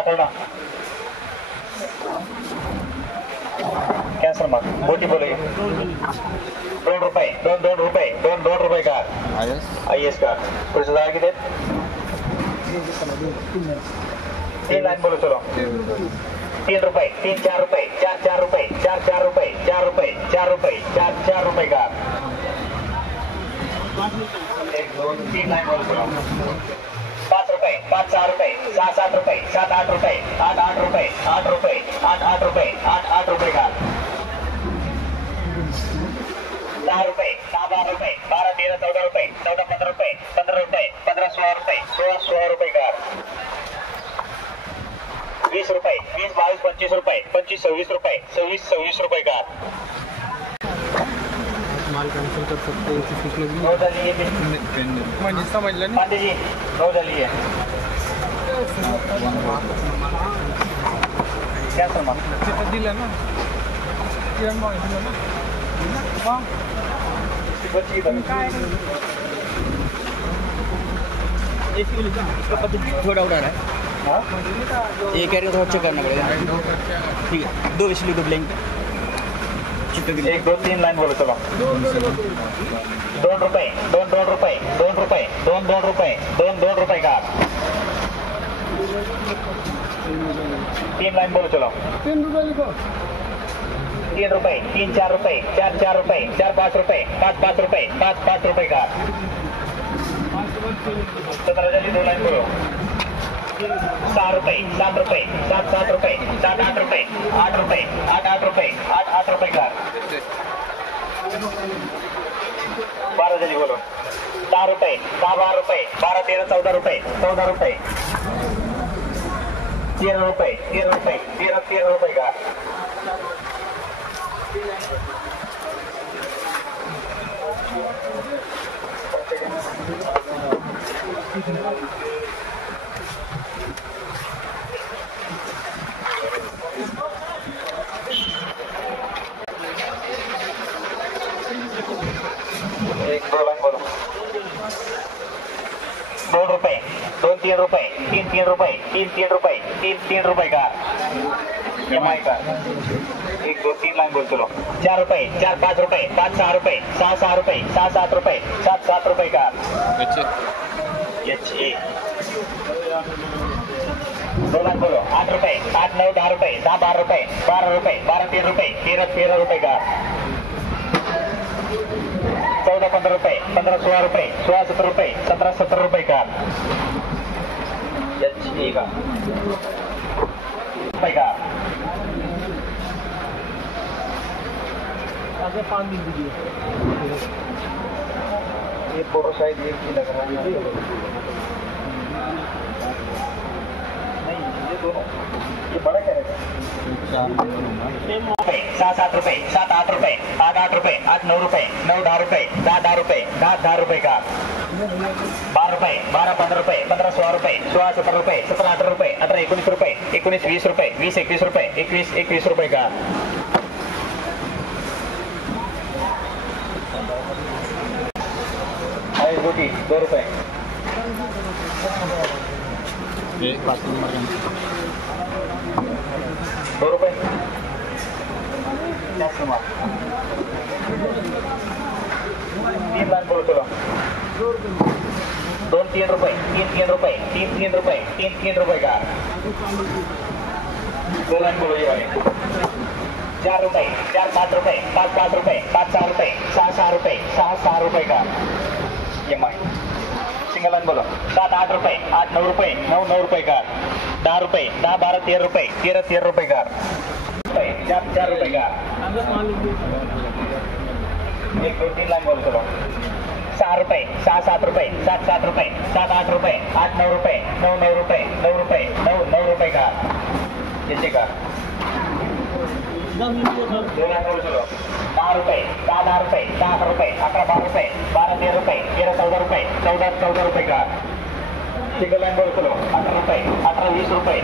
कळना कॅन्सल मग बोटी बोलूया 2 रुपये 2 रुपये 2 रुपये का IS का पुढचं जागा किती 3 लाईन बोलू चलो 3 रुपये 3 रुपये 4 रुपये 4 रुपये 4 रुपये 4 रुपये 4 रुपये का 1 2 3 लाईन बोलू चलो 5 रुपये 5 रुपये 7 रुपये 7 रुपये 8 रुपये 8 रुपये 8 रुपये 8 रुपये का 10 रुपये 12 रुपये 12 13 14 रुपये 14 15 रुपये 15 रुपये 15 16 रुपये 16 रुपये का 20 रुपये 20 22 25 रुपये 25 26 रुपये 26 रुपये का माल कैंसिल कर सकते हैं फीस लगी हो डालिए मुझे समझ लेना पांडे जी हो डालिए क्या समझ कितना दिला ना किरण मॉल दिला ना हां बच्ची काय एक किलो का इसका पत्ता थोड़ा उड़ा रहा है हां एक एरिया थोड़ा चेक करना पड़ेगा ठीक है 2 विशली दो ब्लैंक 1 2 3 लाइन बोलो चलो 2 रुपये 2 रुपये 2 रुपये 2 रुपये 2 रुपये का 3 लाइन बोलो चलो 3 रुपए लिखो 3 रुपये 3 4 रुपये 4 रुपये 4 5 रुपये 5 रुपये 5 रुपये का 17 जल्दी 2 लाइन बोलो 6 रुपये 7 रुपये 7 रुपये 7 8 रुपये 8 रुपये 8 रुपये 8 रुपये का 12 जल्दी बोलो 10 रुपये 12 रुपये 12 13 14 रुपये 14 रुपये 13 रुपये 13 रुपये का एक 2 लाइन बोलो 2 रुपये 2 3 रुपये 3 रुपये 3 रुपये 3 रुपये का MI का 1 2 3 लाइन बोल चलो 4 रुपये 4 5 रुपये 5 6 रुपये 6 रुपये 7 रुपये 7 रुपये का HA 2 लाइन बोलो 8 रुपये 8 9 10 रुपये 10 12 रुपये 12 रुपये 12 13 रुपये 13 रुपये का 14 15 रुपये 15 16 रुपये 16 17 रुपये 17 रुपये का HA का रुपये का आगे 5 दिन दीजिए ये फोटो शायद एक ही लग रहा है नहीं ये दोनों ये बड़ा क्या है 7 रुपये 7 8 रुपये 8 रुपये 8 9 रुपये 9 10 रुपये 10 रुपये 10 रुपये का 12 रुपये 12 15 रुपये 15 16 रुपये 16 17 रुपये 17 18 रुपये 18 19 रुपये 19 20 रुपये 20 21 रुपये 21 रुपये का रोटी 2 रुपये 2 रुपये क्या सुना 3 लाइन बोलो चलो 2 3 रुपये 3 रुपये 3 रुपये 3 रुपये का 2 लाइन बोलो ये वाले 4 रुपये 4 5 रुपये 5 रुपये 5 6 रुपये 6 रुपये 6 रुपये का MI सिंगल लाइन बोलो 7 8 रुपये 8 9 रुपये 9 रुपये का 10 रुपये 10 12 13 रुपये 13 रुपये का 4 रुपये का 1 2 3 लाइन बोलो चलो 6 रुपये 7 रुपये 7 रुपये 7 8 रुपये 8 9 रुपये 9 रुपये 9 रुपये का जैसे का 2 लाइन बोलो चलो 10 रुपये 10 रुपये 10 रुपये 11 12 रुपये 12 13 रुपये 13 14 रुपये 14 रुपये का सिंगल लाइन बोलो चलो 18 रुपये 18 20 रुपये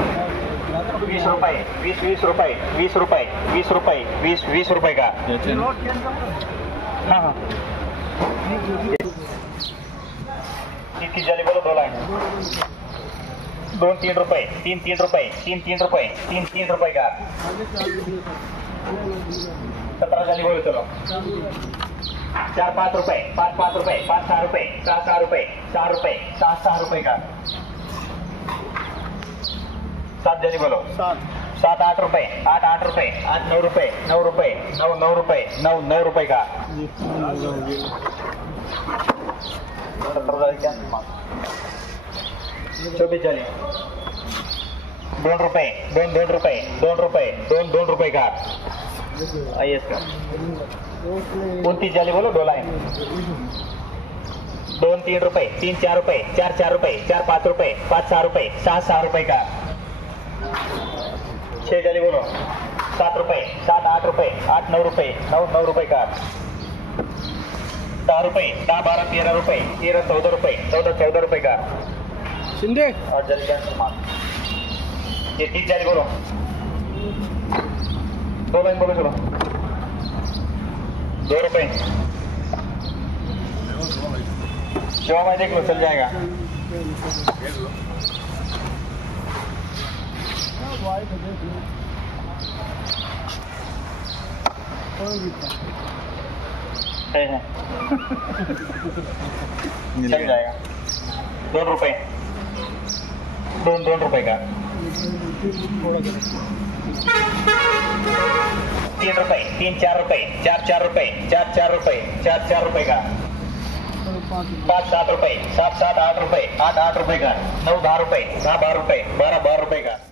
20 रुपये 20 रुपये 20 रुपये 20 रुपये 20 रुपये का हाँ हाँ इसकी जली बोलो 2 लाइन 2-3 रुपये 3-3 रुपये 3-3 रुपये 3-3 रुपये का 17 झाली बोलो चलो 4-5 रुपये 5-5 रुपये 5-6 रुपये 6-6 रुपये 6 रुपये 6-6 रुपये का 7 झाली बोलो 7-8 रुपये 8-8 रुपये 8-9 रुपये 9 रुपये 9-9 रुपये 9-9 रुपये का 17 झाली क्या 24 झाली 2 रुपये 2 रुपये 2 रुपये 2 रुपये का आइए का 29 झाली बोलो 2 लाइन 2-3 रुपये 3-4 रुपये 4-4 रुपये 4-5 रुपये 5-6 रुपये 6-6 रुपये का 6 झाली बोलो 7 रुपये 7-8 रुपये 8-9 रुपये 9-9 रुपये का 10 रुपये 10-12 13 रुपये 13-14 रुपये 14-14 रुपये का शिंदे और जल्दी कैंसिल मार ये 30 झाली बोलो 2 लाइन बोलो चलो 2 रुपये जो मैं देख लो चल जाएगा है चल जाएगा 2 रुपये 2 रुपये का 3 रुपये 3-4 रुपये 4-4 रुपये 4-4 रुपये 4-4 रुपये का 5-7 रुपये 7-7 8 रुपये 8-8 रुपये का 9-10 रुपये 10-12 रुपये 12-12 रुपये का